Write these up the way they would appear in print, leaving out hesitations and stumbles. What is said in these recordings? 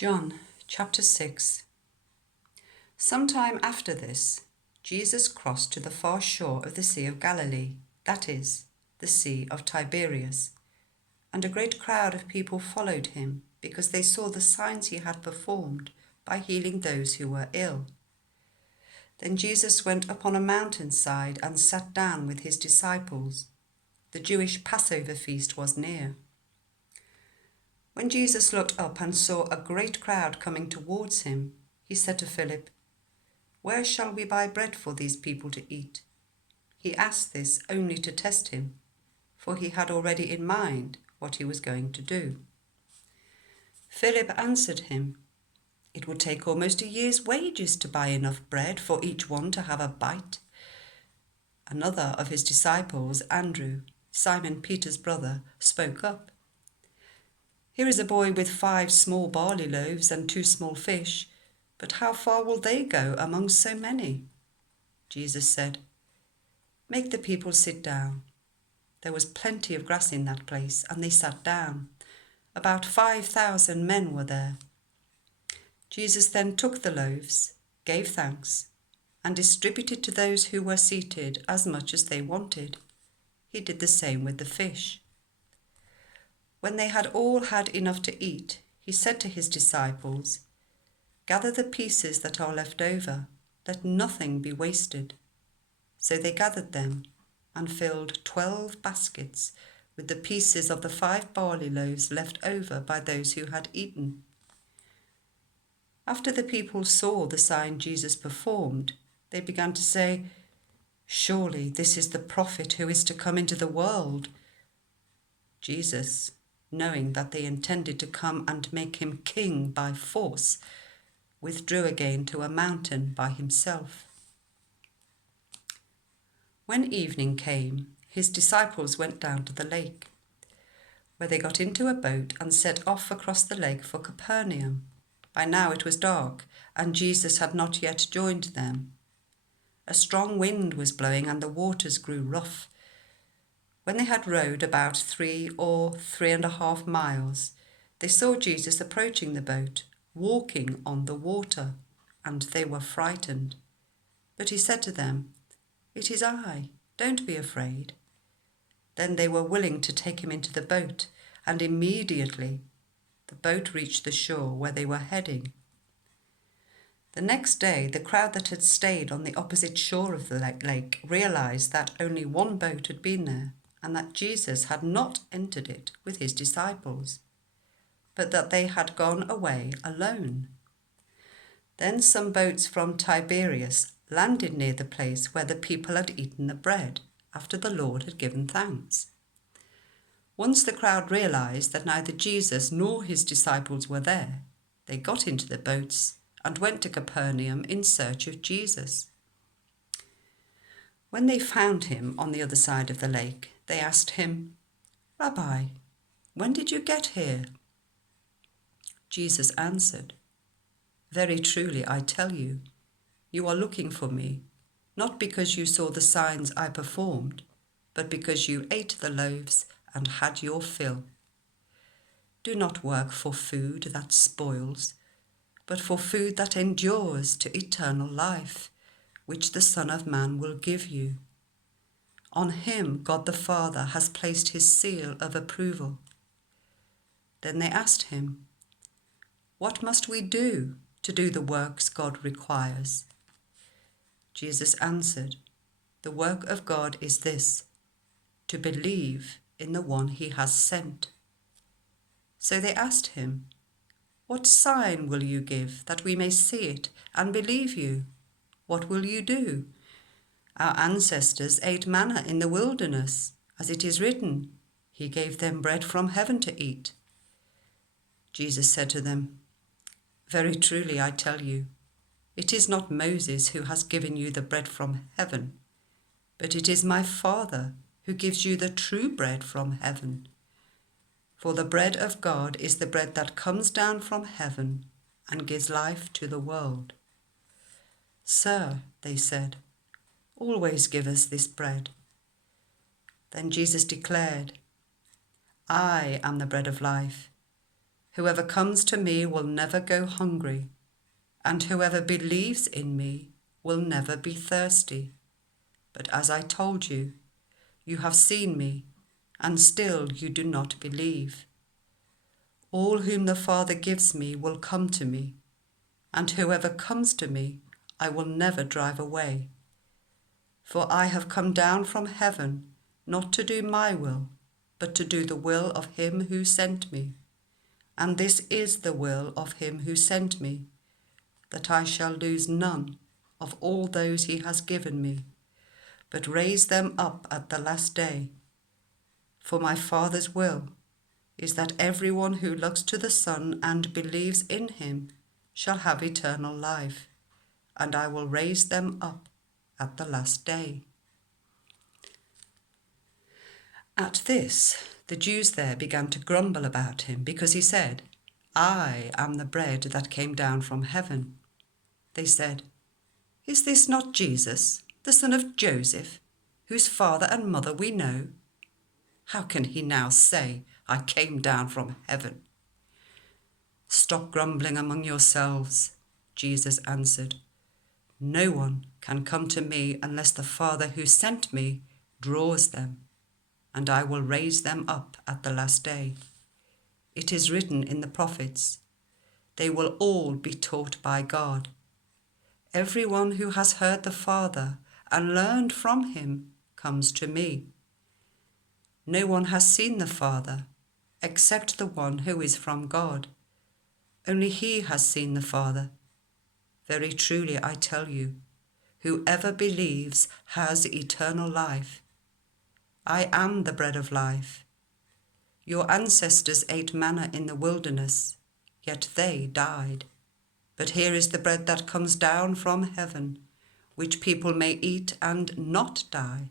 John chapter 6. Some time after this, Jesus crossed to the far shore of the Sea of Galilee, that is, the Sea of Tiberias, and a great crowd of people followed him because they saw the signs he had performed by healing those who were ill. Then Jesus went up on a mountainside and sat down with his disciples. The Jewish Passover feast was near. When Jesus looked up and saw a great crowd coming towards him, he said to Philip, "Where shall we buy bread for these people to eat?" He asked this only to test him, for he had already in mind what he was going to do. Philip answered him, "It would take almost a year's wages to buy enough bread for each one to have a bite." Another of his disciples, Andrew, Simon Peter's brother, spoke up. "Here is a boy with 5 small barley loaves and 2 small fish, but how far will they go among so many?" Jesus said, "Make the people sit down." There was plenty of grass in that place, and they sat down. About 5,000 men were there. Jesus then took the loaves, gave thanks, and distributed to those who were seated as much as they wanted. He did the same with the fish. When they had all had enough to eat, he said to his disciples, "Gather the pieces that are left over, let nothing be wasted." So they gathered them and filled 12 baskets with the pieces of the 5 barley loaves left over by those who had eaten. After the people saw the sign Jesus performed, they began to say, "Surely this is the prophet who is to come into the world." Jesus, knowing that they intended to come and make him king by force, withdrew again to a mountain by himself. When evening came, his disciples went down to the lake, where they got into a boat and set off across the lake for Capernaum. By now it was dark, and Jesus had not yet joined them. A strong wind was blowing, and the waters grew rough. When they had rowed about 3 or 3.5 miles, they saw Jesus approaching the boat, walking on the water, and they were frightened. But he said to them, "It is I, don't be afraid." Then they were willing to take him into the boat, and immediately the boat reached the shore where they were heading. The next day, the crowd that had stayed on the opposite shore of the lake realized that only one boat had been there, and that Jesus had not entered it with his disciples, but that they had gone away alone. Then some boats from Tiberias landed near the place where the people had eaten the bread after the Lord had given thanks. Once the crowd realized that neither Jesus nor his disciples were there, they got into the boats and went to Capernaum in search of Jesus. When they found him on the other side of the lake, they asked him, "Rabbi, when did you get here?" Jesus answered, "Very truly I tell you, you are looking for me, not because you saw the signs I performed, but because you ate the loaves and had your fill. Do not work for food that spoils, but for food that endures to eternal life, which the Son of Man will give you. On him God the Father has placed his seal of approval." Then they asked him, "What must we do to do the works God requires?" Jesus answered, "The work of God is this, to believe in the one he has sent." So they asked him, "What sign will you give that we may see it and believe you? What will you do? Our ancestors ate manna in the wilderness, as it is written, 'He gave them bread from heaven to eat.'" Jesus said to them, "Very truly I tell you, it is not Moses who has given you the bread from heaven, but it is my Father who gives you the true bread from heaven. For the bread of God is the bread that comes down from heaven and gives life to the world." "Sir," they said, "always give us this bread." Then Jesus declared, "I am the bread of life. Whoever comes to me will never go hungry, and whoever believes in me will never be thirsty. But as I told you, you have seen me, and still you do not believe. All whom the Father gives me will come to me, and whoever comes to me I will never drive away. For I have come down from heaven not to do my will, but to do the will of him who sent me. And this is the will of him who sent me, that I shall lose none of all those he has given me, but raise them up at the last day. For my Father's will is that everyone who looks to the Son and believes in him shall have eternal life, and I will raise them up at the last day. At this, the Jews there began to grumble about him, because he said, I am the bread that came down from heaven. They said, Is this not Jesus, the son of Joseph, whose father and mother we know? How can he now say, I came down from heaven? Stop grumbling among yourselves, Jesus answered. No one can come to me unless the Father who sent me draws them, and I will raise them up at the last day. It is written in the prophets, they will all be taught by God. Everyone who has heard the Father and learned from him comes to me. No one has seen the Father except the one who is from God. Only he has seen the Father. Very truly I tell you, whoever believes has eternal life. I am the bread of life. Your ancestors ate manna in the wilderness, yet they died. But here is the bread that comes down from heaven, which people may eat and not die.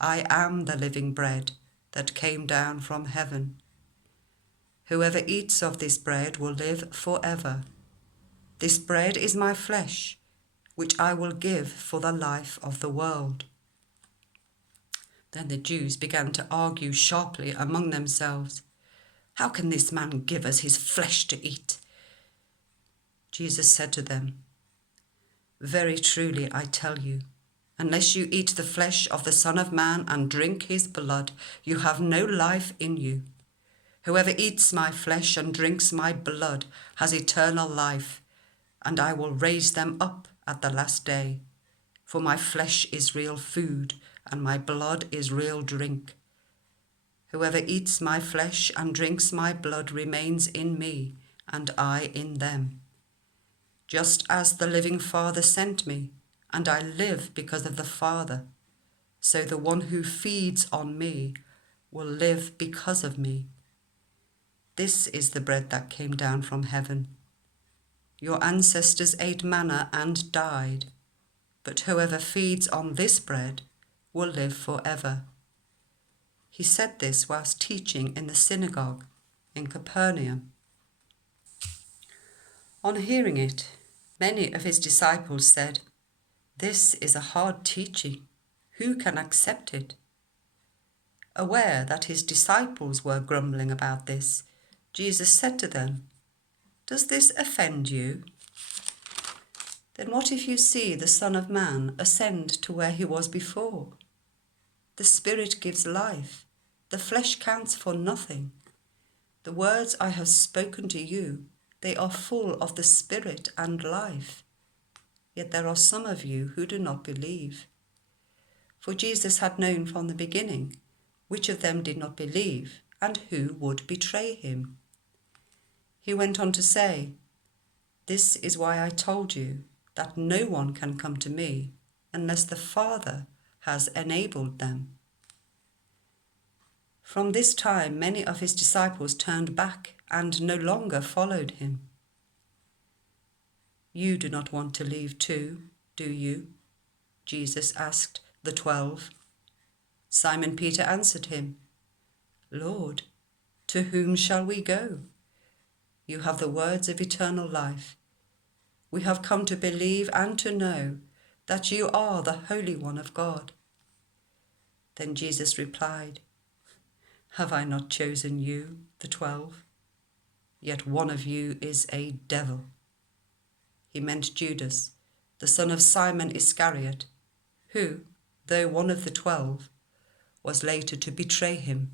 I am the living bread that came down from heaven. Whoever eats of this bread will live forever. This bread is my flesh, which I will give for the life of the world. Then the Jews began to argue sharply among themselves. How can this man give us his flesh to eat? Jesus said to them, Very truly I tell you, unless you eat the flesh of the Son of Man and drink his blood, you have no life in you. Whoever eats my flesh and drinks my blood has eternal life, and I will raise them up at the last day. For my flesh is real food, and my blood is real drink. Whoever eats my flesh and drinks my blood remains in me, and I in them. Just as the living Father sent me, and I live because of the Father, so the one who feeds on me will live because of me. This is the bread that came down from heaven. Your ancestors ate manna and died, but whoever feeds on this bread will live forever. He said this whilst teaching in the synagogue in Capernaum. On hearing it, many of his disciples said, This is a hard teaching. Who can accept it? Aware that his disciples were grumbling about this, Jesus said to them, Does this offend you? Then what if you see the Son of Man ascend to where he was before? The Spirit gives life. The flesh counts for nothing. The words I have spoken to you, they are full of the Spirit and life. Yet there are some of you who do not believe. For Jesus had known from the beginning which of them did not believe and who would betray him. He went on to say, This is why I told you that no one can come to me unless the Father has enabled them. From this time, many of his disciples turned back and no longer followed him. You do not want to leave too, do you? Jesus asked the 12. Simon Peter answered him, Lord, to whom shall we go? You have the words of eternal life. We have come to believe and to know that you are the Holy One of God. Then Jesus replied, Have I not chosen you, the 12? yet one of you is a devil." He meant Judas, the son of Simon Iscariot, who, though one of the 12, was later to betray him.